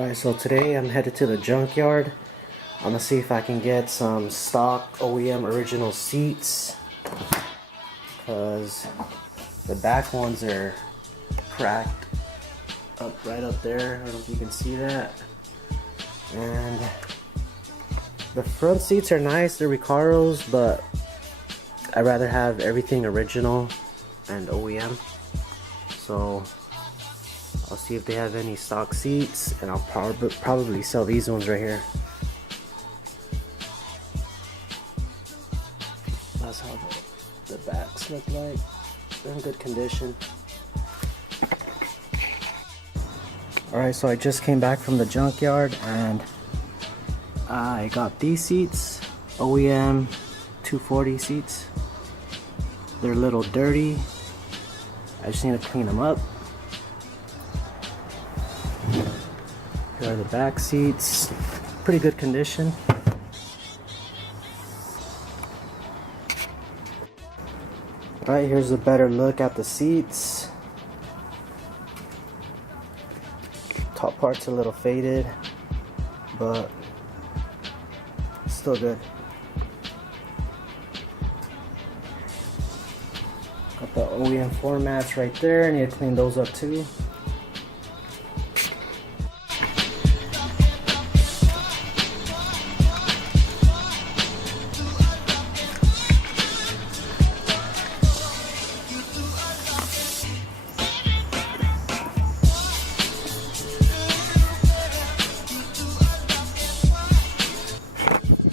Alright, so today I'm headed to the junkyard. I'm gonna see if I can get some stock OEM original seats, because the back ones are cracked right up there. I don't know if you can see that. And the front seats are nice, they're Recaros, but I'd rather have everything original and OEM. So I'll see if they have any stock seats, and I'll probably sell these ones right here. That's how the backs look like. They're in good condition. Alright, so I just came back from the junkyard and I got these seats, OEM 240 seats. They're a little dirty. I just need to clean them up. Here are the back seats, pretty good condition. Alright, here's a better look at the seats. Top part's a little faded, but still good. Got the OEM floor mats right there. I need to clean those up too.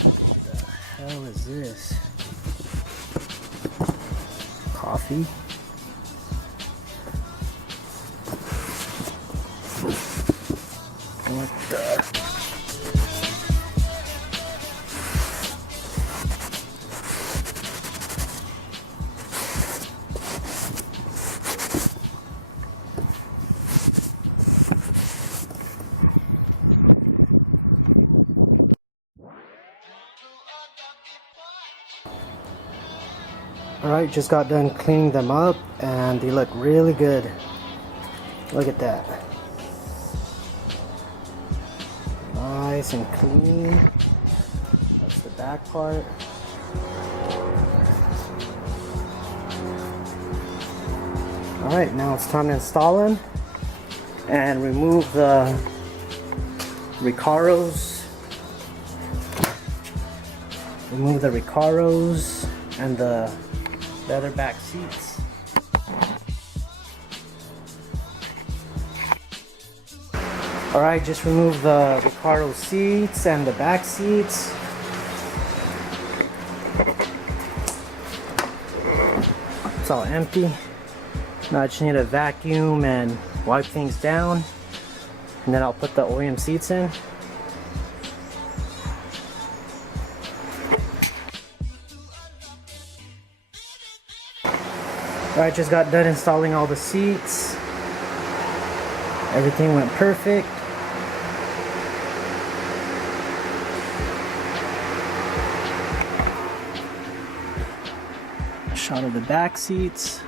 What the hell is this? Coffee? What the? Alright, just got done cleaning them up and they look really good. Look at that. Nice and clean. That's the back part. Alright, now it's time to install them and remove the Recaros. Remove the Recaros and the leather back seats. Alright, just remove the Recaro seats and the back seats. It's all empty. Now I just need to vacuum and wipe things down, and then I'll put the OEM seats in. Alright, just got done installing all the seats. Everything went perfect. A shot of the back seats.